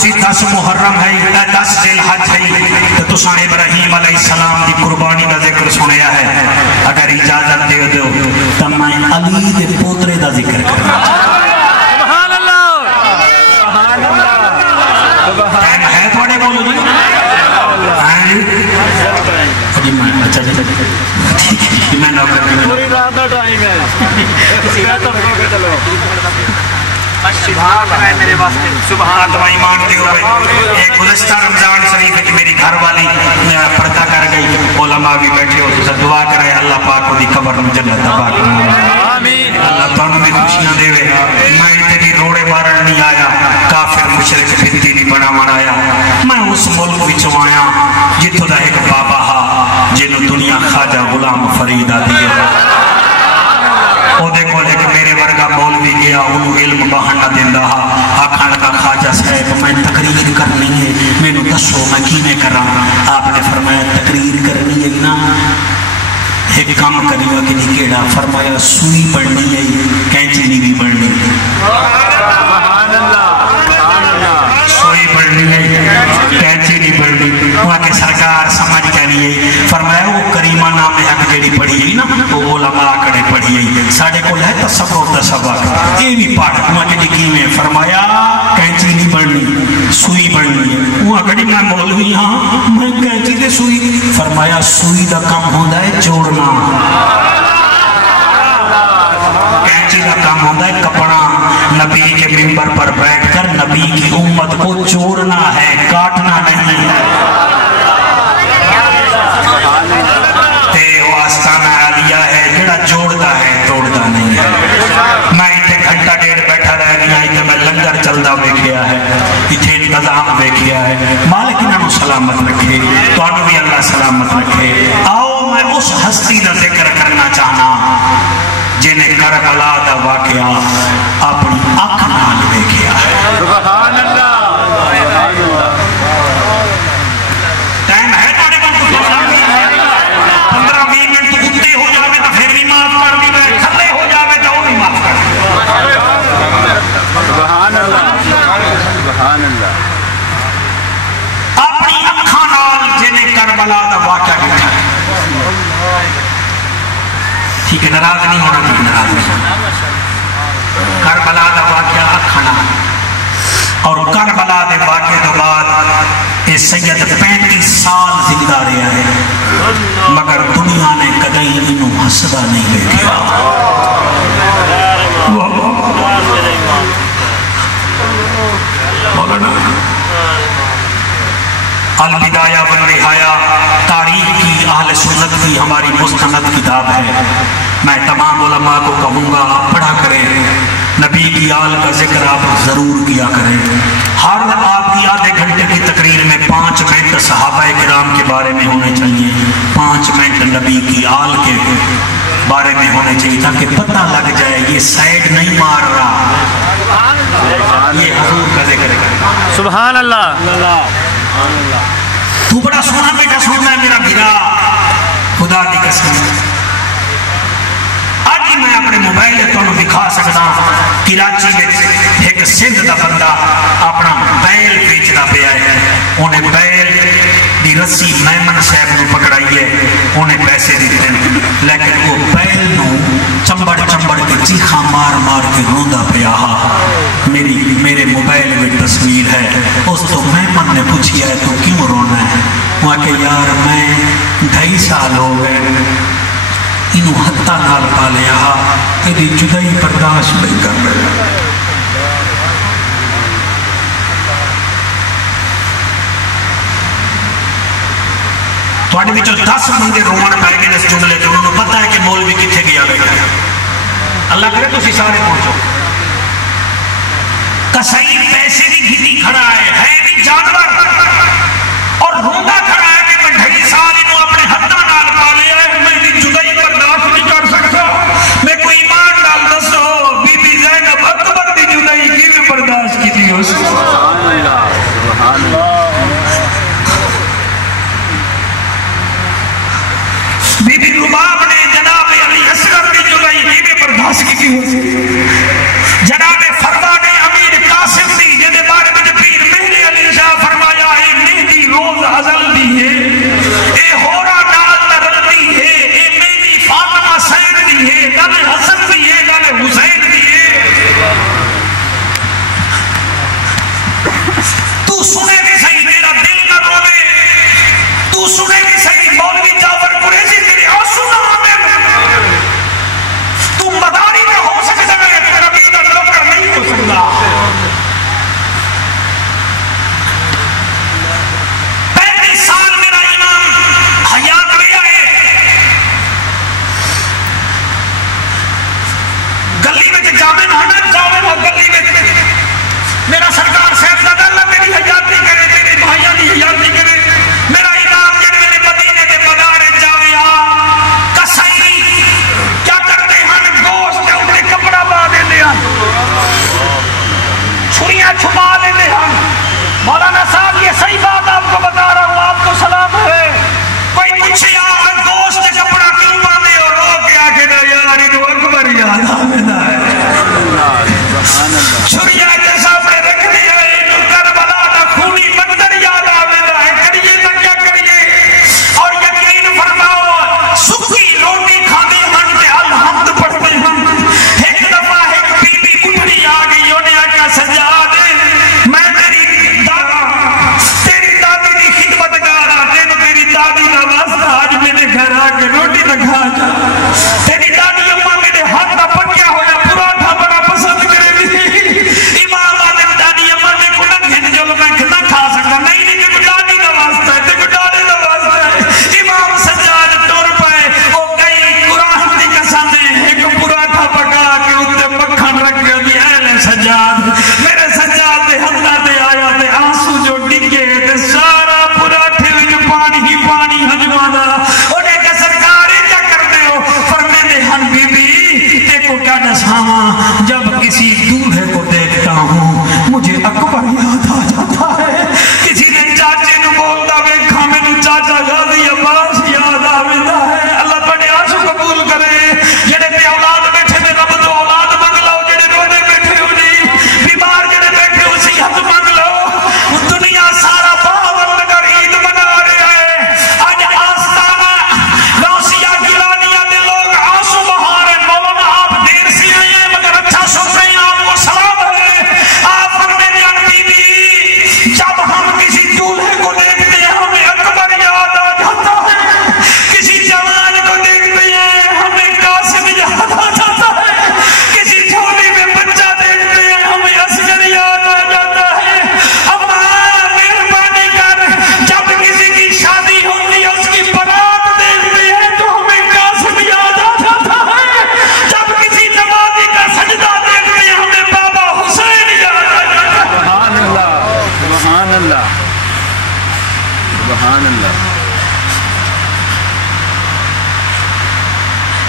سی 10 محرم ہے 10 ذی الحج ہے تو تساں ابراہیم علیہ السلام کی قربانی کا ذکر سنیا ہے اگر اجازت دے دو تو میں علی دے پوترے دا ذکر کرنا سبحان اللہ سبحان اللہ ٹائم ہے تھوڑے بولو جی اچھا جی ٹھیک ہے میں نوکر پوری رات کا ٹائم ہے سبحان اللہ میرے واسطے سبحان اللہ ایمان دے ہوئے ایک گزشتہ رمضان شریف کی میری گھر والی پردہ کر گئی علماء بھی بیٹھے ہوتے سے دعا کرے اللہ پاک کو دی قبر میں جنت عطا کرے آمین اللہ تانوں بھی خوشیاں دے میں تیری روڑے مارن نہیں آیا کافر مشرک بھتی نہیں بنا منایا میں اس ملک وچوں آیا جتوں دا ایک بابا ہا جنوں دنیا خواجہ غلام فرید آدھی ہے او دیکھو لیکن میرے ورگا مولوی گیا انہوں علم بہانہ دیندہ ہا آکھاں لگا خواجہ صاحب میں تقریر کرنی ہے میں نو دسو میں کینے کراں آپ نے فرمایا تقریر کرنی ہے نا ایک کام کرنی ہے کہ نہیں کیڑا فرمایا سوئی پڑھنی ہے کینچی نہیں بھی پڑھنی سبحان اللہ سوئی پڑھنی ہے کینچی نہیں پڑھنی وہاں کے سرکار سمجھ کرنی ہے فرمایا وہ کریمہ نام حق جیڑی پڑھی ہے نا وہ علماء کڑے پڑھی ہے ساڑھے کو ہے تصور تصور یہ بھی پاٹ وہاں کے لکھی میں فرمایا کینچی نہیں پڑھنی سوئی پڑھنی ہے وہاں کڑی میں مولوی ہاں میں کینچی دے سوئی فرمایا سوئی دا کم ہوندہ ہے جوڑنا کینچی دا کم ہوندہ ہے کپڑا نبی کے ممبر پر بیٹھ کر نبی کی امت کو جوڑنا ہے کاٹنا نہیں ہے تے وہ آستانہ عالیہ ہے جڑا جوڑتا ہے توڑتا نہیں ہے میں اتنے گھنٹہ ڈیڑھ بیٹھا رہ گیا اتنے میں لنگر چلدا بیکھیا ہے اتنے انتظام بیکھیا ہے مالک انہوں سلامت رکھے تو انہوں بھی اللہ سلامت رکھے آؤ میں اس ہستی دا ذکر کرنا چاہنا جنہیں کربلا دا واقعہ اپنی آنکھ نال دیکھیا ہے سبحان اللہ ٹائم ہے تانے کو 15-20 منٹ تو اٹھتے ہو جاوے تو پھر بھی معاف کر دی میں کھلے ہو جاوے تو وہ بھی معاف کر دی سبحان اللہ سبحان اللہ اپنی اکھاں نال جنہیں کربلا دا واقعہ دیکھا ہے ٹھیک ہے ناراض نہیں ہونا ٹھیک ناراض نہیں ہونا کربلا دا واقعہ اکھانا اور کربلا دے واقعے دو بعد یہ سید 35 سال زندہ رہا ہے مگر دنیا نے کدیں انہوں حسدہ نہیں دیکھا مولانا البدایہ والنہایہ تاریخ کی اہل سنت کی ہماری مستند کتاب ہے میں تمام علماء کو کہوں گا آپ پڑھا کریں نبی کی آل کا ذکر آپ ضرور کیا کریں ہر آپ کی آدھے گھنٹے کی تقریر میں 5 منٹ صحابہ کرام کے بارے میں ہونے چاہیے 5 منٹ نبی کی آل کے بارے میں ہونے چاہیے تاکہ پتہ لگ جائے یہ سائیڈ نہیں مار رہا یہ حضور کا ذکر ہے سبحان اللہ تو بڑا سونا بیٹا سننا ہے میرا بھیرا خدا دی قسم آج ہی میں اپنے موبائل تو انہوں دکھا سکتا کراچی میں ایک سندھ دا بندہ اپنا بیل بیچنا پہ آئے انہیں بیل دی رسی میمن صاحب نو پکڑائی ہے انہیں پیسے دیتے ہیں لیکن وہ بیل نو چمبڑ چمبڑ کے چیخا مار مار کے روندہ پہ آہا میرے موبائل میں تصویر ہے اس تو میمن نے پوچھی ہے تو کیوں رونا ہے وہاں کہ یار میں 2.5 سال ہو گئے انہوں حتیٰ نال پا لیا تیری جدائی برداشت نہیں کر رہے تھوڑے بچوں 10 بندے رومن پائے گئے اس جملے تو انہوں نے پتہ ہے کہ مولوی کتھے گیا بیٹھا ہے اللہ کرے تو اسی سارے پہنچو کسائی پیسے بھی گھتی کھڑا ہے بھی جانور اور روندہ کھڑا ہے کہ میں 2.5 سال انہوں اپنے حتیٰ نال پا لیا ہے میں دی جدائی برداشت نہیں کر سکتا میں کوئی ایمان ڈال دسو بی بی زینب اکبر دی جدائی کی بھی برداشت کی تھی اس سبحان اللہ سبحان اللہ بی بی رباب نے جناب علی اصغر دی جدائی کی بھی برداشت کی تھی جناب فرما نے امیر قاسم دی جنہیں بارے میں پیر مہر علی تو سنے بھی صحیح تیرا دل نہ روے، تو سنے بھی صحیح مولوی جعفر قریشی تیرے آنسو نہ آوے، تو مداری نہ ہو سکتا ہے، تو نبی دا نوکر نہیں ہو سکتا۔ 35 سال میرا امام حیات میں آئے، گلی میں جاوے نہ گلی میں میرا سرکار صاحب زیادہ اللہ میری حیات نہیں کرے، میرے بھائیاں کی حیات نہیں کرے، میرا امام جن میرے مدینے کے مدارے جاوے کسائی کیا کرتے ہیں، گوشت کے اوپر کپڑا پا دیتے ہیں، چھریاں چھپا لیتے ہیں۔ مولانا صاحب یہ صحیح بات آپ کو بتا رہا ہوں، آپ کو سلام ہے۔ کوئی پوچھے گوشت کے کپڑا کیوں باندھے اور رو کے آکے نا یار انہوں اکبر یاد آمدہ ہے، چھریاں کے سامنے رکھ دیا ہے، انہوں کربلا دا خونی منظر یاد آمدہ ہے، کریے تو کیا کریے؟ اور یقین فرماؤ سکی روٹی کھانے ہم تے الحمد پڑھتے ہم۔ ایک دفعہ ایک بی بی کٹری آگئی، انہیں آکا سجاد میں تیری دادی دی خدمت گارا، تیری دادی کا واسطہ آج میرے گھر آکے روٹی نہ کھا جا، تیری دادی اممہ میرے ہاتھ نہ پکیا ہویا پراٹھا بڑا پسند کرے دی، امام آدم دادی اممہ میں کو نہ گھن جو میں نہ کھا سکتا، نہیں نہیں کہ دادی کا واسطہ ہے، تیرے دادی کا واسطہ ہے۔ امام سجاد ٹور پائے، او کئی قرآن دی قسم دے ایک پراٹھا پکا کے اتے مکھن رکھ دی، اہل سجاد میرے سجاد دے ہتھا دے آیا تے آنسو جو ڈگے تے سارا پراٹھے وچ پانی ہی پانی ہجما دا، انہیں کہ سرکار کیا کرتے ہو؟ فرمے دے ہن بی بی تے کو کیا دساواں، جب کسی دولہے کو دیکھتا ہوں مجھے اکبر یاد آ جاتا ہے، کسی نے چاچے نو بولتا ویکھا مینوں چاچا غازی عباس یاد آویندا ہے۔ اللہ تواڈے آنسو قبول کرے، جڑے تے اولاد بیٹھے نے رب تو اولاد منگ لو، جڑے روندے بیٹھے ہو جی بیمار جڑے بیٹھے ہو صحت منگ لو، دنیا سارا باور نگر عید منا رہا ہے، اج آستانہ غوثیہ گیلانیہ دے لوگ آنسو بہا رہے، مولانا آپ دیر سے آئے ہیں مگر اچھا سن رہے ہیں، آپ کو سلام ہے۔ آپ فرماتے ہیں بی بی جب ہم کسی دولہے کو دیکھتے ہیں ہمیں اکبر یاد آ جاتا ہے، کسی جوان کو دیکھتے ہیں ہمیں قاسم یاد آ جاتا ہے، کسی جھولی میں بچہ دیکھتے ہیں ہمیں اصغر یاد آ جاتا ہے۔ اماں مہربانی کر، جب کسی کی شادی ہوتی ہے اس کی برات دیکھتے ہیں تو ہمیں قاسم یاد آ جاتا ہے، جب کسی نمازی کا سجدہ دیکھتے ہیں ہمیں بابا حسین یاد آ جاتا ہے۔ سبحان اللہ، سبحان اللہ، سبحان اللہ۔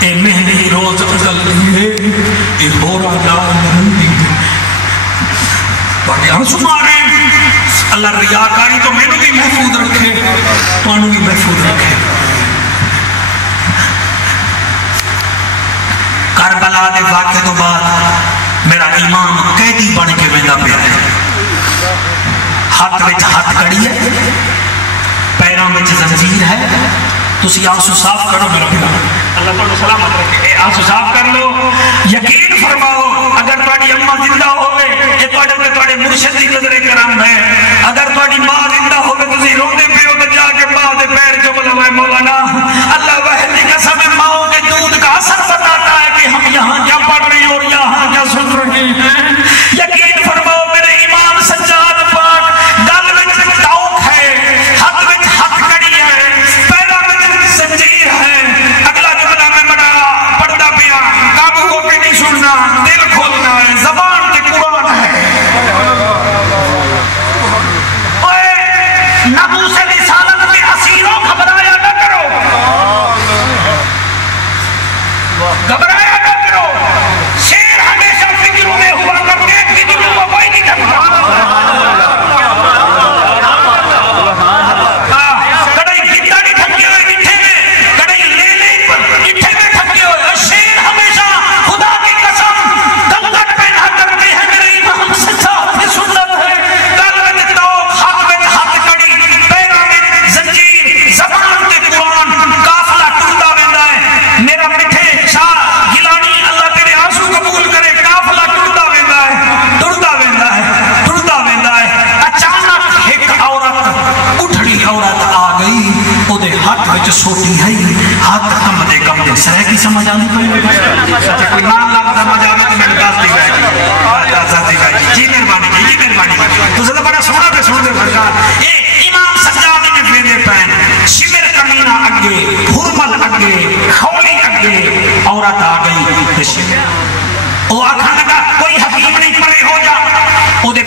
اے مہندی روز ازل لیے، اے ہورا لال مرندی، بڑے آنسو مارے، اللہ ریاکاری تو میں نے بھی محفوظ رکھے، تو انہوں بھی محفوظ رکھے۔ کربلا دے واقعے تو بعد میرا امام قیدی بن کے ویندا پیا ہے، ہاتھ وچ ہاتھ کڑی ہے، پیروں وچ زنجیر ہے، تسی آنسو صاف کرو میرا پیار، اللہ تعالیٰ سلامت رکھے، اے آنسو صاف کر لو۔ یقین فرماؤ اگر تواڈی اماں زندہ ہوئے یہ تواڈے مرشد دی نظر کرم ہے، اگر تواڈی ماں زندہ ہوئے تسی روندے پیو تے جا کے ماں دے پیر جو بلوائے مولانا، اللہ واحد کی قسم ہے ماؤں کے دودھ کا اثر بتاتا ہے کہ ہم یہاں کیا پڑھ رہے ہیں اور یہاں کیا سن رہے ہیں۔ یقین فرماؤ میرے امام سجاد پاک گل وچ ٹوک ہے، ہاتھ وچ ہاتھ کڑی ہے، پیروں وچ زنجیر ہے، اگلا جملہ میں بڑا پڑھتا پیا، قابو ہو کے نہیں سننا، دل کھولنا ہے، زبان تے قرآن ہے۔ نبوس رسالت میں اسیروں گھبرایا نہ کرو،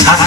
7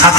7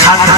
7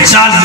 40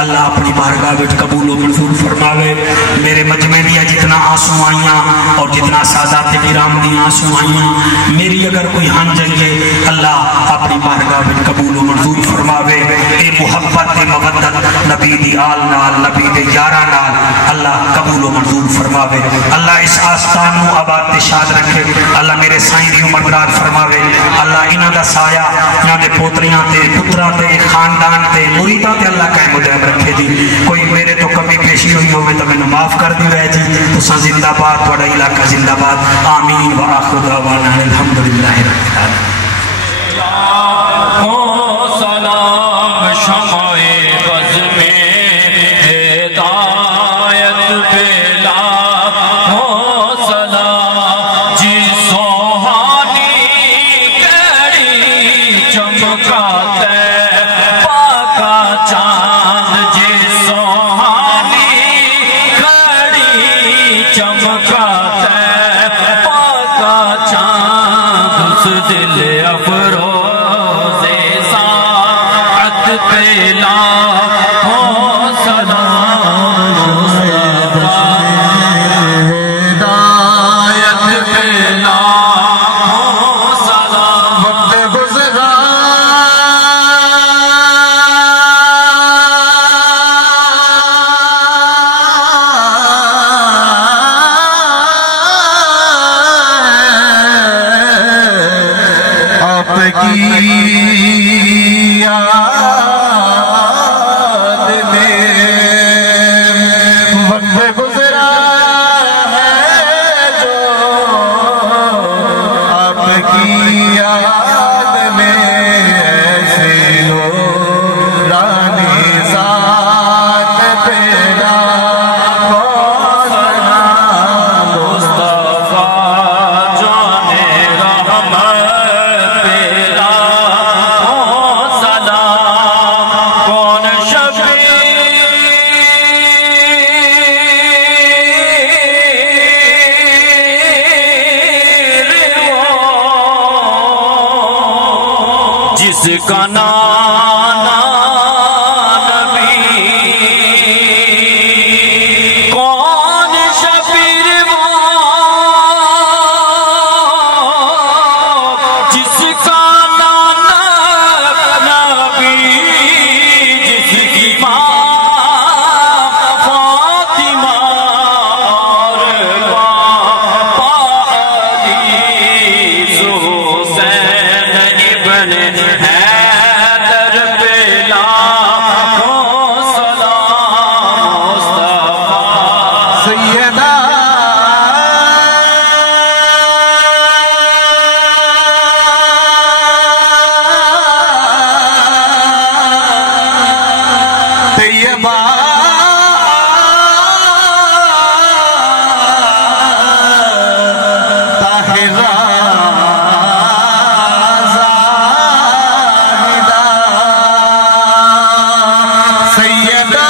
اللہ اپنی بارگاہ وچ قبول و منظور فرماوے. میرے مجمع دیا جتنا آنسو آئیاں اور جتنا سادات کرام دی آنسو آئیاں میری اگر کوئی ہن جائے اللہ اپنی بارگاہ وچ قبول و منظور فرماوے. اے محبت تے مودت نبی دی آل نال نبی دے یاراں نال اللہ قبول و منظور فرماوے. اللہ اس آستان نو آباد تے شاد رکھے. اللہ میرے سائیں دی عمر دراز فرماوے. اللہ انہاں دا سایہ انہاں دے پوتریاں تے پتراں تے خاندان تے مریداں تے اللہ قائم و دائم رکھے جی. کوئی میرے تو کمی پیشی ہوئی ہوئے تو میں معاف کر دیو ہے جی. تساں زندہ باد تھوڑا علاقہ زندہ باد. آمین و آخر دعوانا الحمدللہ رب العالمین. سلام شمع بز میں ہدایت پلا ہو سلام جی سوہانی کیڑی چمکاتے پاکا چاند جی سوہانی کیڑی چمکاتے پاکا چاند اس دل افروز ساعت پلا ہو سلام ہدایت پلا ہو سلام وقت گزرا آپ کی یاد میں وقت گزرا ہے جو آپ کی یاد میں ایسی نورانی ذات پیدا ہو سلام مصطفیٰ جان رحمت پیدا ہو سلام کون شبیر وہ جس کا نانا نبی کون شبیر وہ جس کا نانا نبی جس کی ماں فاطمہ اور پاپا علی حسین ابن حیدر پلا ہو سلام مصطفیٰ سیدہ طیبہ طاہرہ زاہدہ سیدہ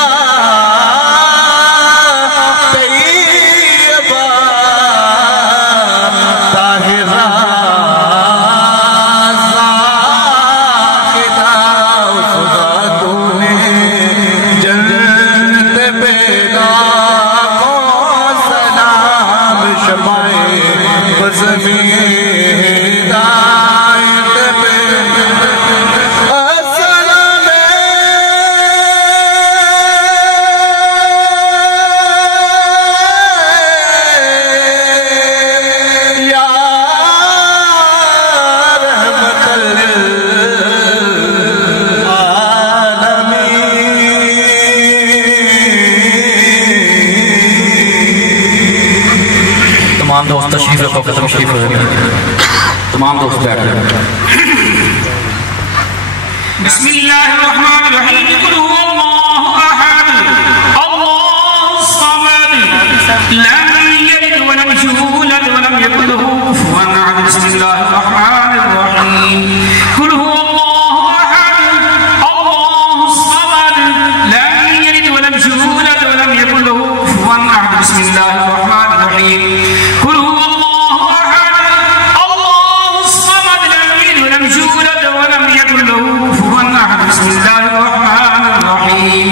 طیبہ طاہرہ زاہدہ خدا تو نے جنت پیدا ہو سلام شمع بز میں ہدایت پیدا سلام یا رحمت للعالمین. تمام دوست تشریف رکھو ختم شریف ہو جائے. تمام دوست بیٹھ جائیں. بسم اللہ الرحمن الرحیم. قل هو اللہ احد اللہ الصمد لم یلد ولم یولد ولم یکن له کفوا احد. بسم اللہ الرحمن الرحیم. قل هو اللہ احد اللہ الصمد لم یلد ولم یولد ولم یکن له کفوا احد. بسم اللہ الرحمن الرحیم. قل هو اللہ احد اللہ الصمد لم یلد ولم یولد ولم یکن له کفوا احد. بسم اللہ الرحمن الرحیم.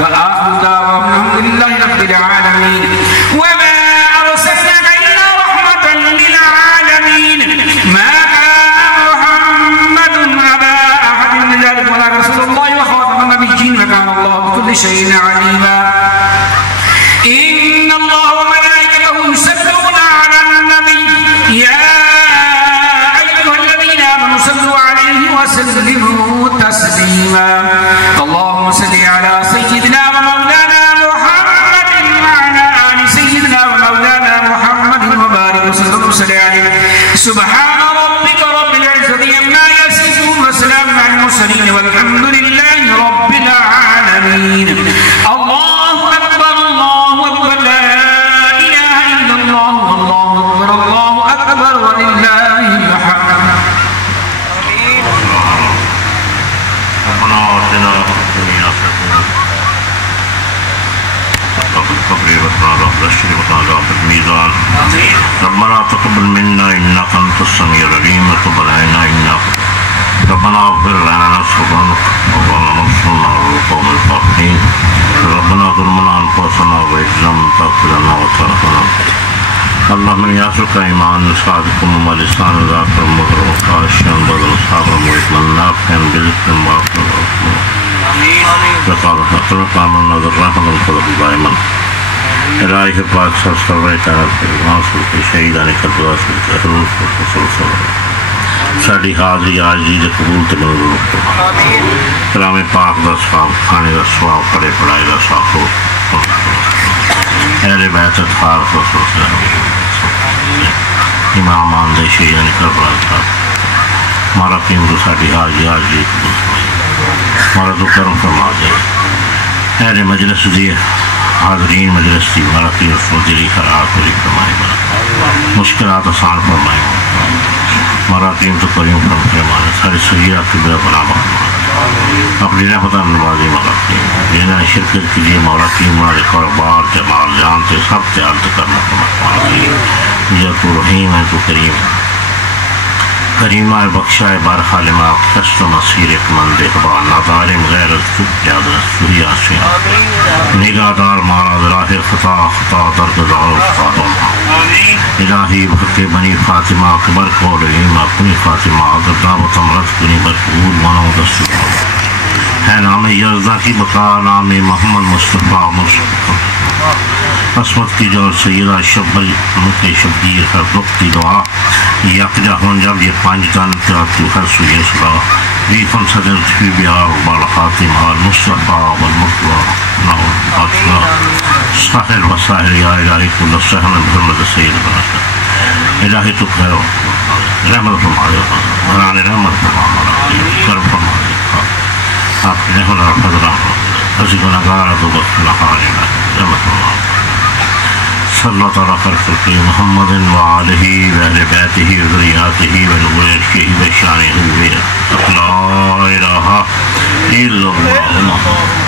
وآخر دعواهم الحمد لله رب العالمين. وما أرسلناك إلا رحمة للعالمين. ما كان محمد أبا أحد من رجالكم ولكن رسول الله وخاتم النبيين وكان الله بكل شيء عليما. إن الله وملائكته يصلون على النبي يا أيها الذين آمنوا صلوا عليه وسلموا تسليما. اللهم صل على سيدنا ومولانا محمد وعلى آل سيدنا ومولانا محمد وبارك وسلم عليه. سبحان ربك رب العزة عما يصفون وسلام على المرسلين والحمد لله رب العالمين. الله أكبر الله أكبر لا إله إلا الله والله أكبر الله أكبر ولله الحمد. ربنا آتنا في الدنيا حسنة وفي القبر وقنا عذاب الحشر وقنا عذاب الميزان. ربنا تقبل منا إنك أنت السميع العليم وتب علينا إنك ربنا اغفر لنا سبحانك وانصرنا على القوم الكافرين. ربنا ظلمنا أنفسنا وإن لم تغفر لنا وترحمنا. اللهم إني أسألك إيمانا صادقا ولسانا ذاكرا مبررا خاشعا بدلا صابرا وإثما نافعا برزقا وافيا وقال حقك آمنا بالرحمة والقدر دائما. إلهي پاک سر سروے تعالیٰ کے ناصر کے شہیدان قدوات کے حروف کو سلسلہ ساڑی حاضری عاجزی دے قبول تے منظور کرو. کلام پاک دا ثواب کھانے دا ثواب پڑھے پڑھائے دا ثواب ہو. اہل بیت اطہار کو سلسلہ امام آندے شہیدان کربلا تھا. ہمارا قیمت ساڑی حاضری عاجزی قبول فرمائے. ہمارا تو کرم فرما دے. اہل مجلس دی حاضرین مجلس دی ہمارا قیمت دلی خراب پوری فرمائے. مشکلات آسان فرمائے. ہمارا قیمت کریم فرم فرمائے. ساری سیاح کی بلا بنا فرمائے. اپنی رحمتہ نوازی مولا قیم جنہیں شرکت کیجیے مولا قیم ہمارے کاروبار تے مال جان تے سب تے عرض کرنا فرمائے. یا تو رحیم ہے تو کریم کریمہ بخشائے بار خالمہ کشت و مسیر اکمند اقبال نادارم غیرت جاد سوی آسیاں نگاہدار مارا دراہ خطا خطا درگزار افتادوں. الہی بحق بنی فاطمہ اکبر قول ایمہ کنی فاطمہ اگر دعوت امرت کنی برقبول منو دستور ہے. نام یزدہ کی بقا نام محمد مصطفیٰ مصطفیٰ عصمت کی جو سیدہ شبل کے شبیر ہر وقت کی دعا یکجا ہون جب یہ پانچ دن تیاتی ہر سوئے صلاح ریفن صدر تفی بیار بال خاتم آل مصطفیٰ والمطلع نور اطلاع ساحر و ساحر یا الہی کل سحن محمد سید بناشا. الہی تو خیر رحمت فرمائے قرآن رحمت فرمائے کرم فرمائے. آپ نے ہنر فضلہ حضی گناہگار تو بخش لحالنا رحمت فرمائے. صلی اللہ تعالیٰ خلق محمد وآلہ وآل بیتہ وذریاتہ ونور عرشہ وشانہ لا الہ الا اللہ.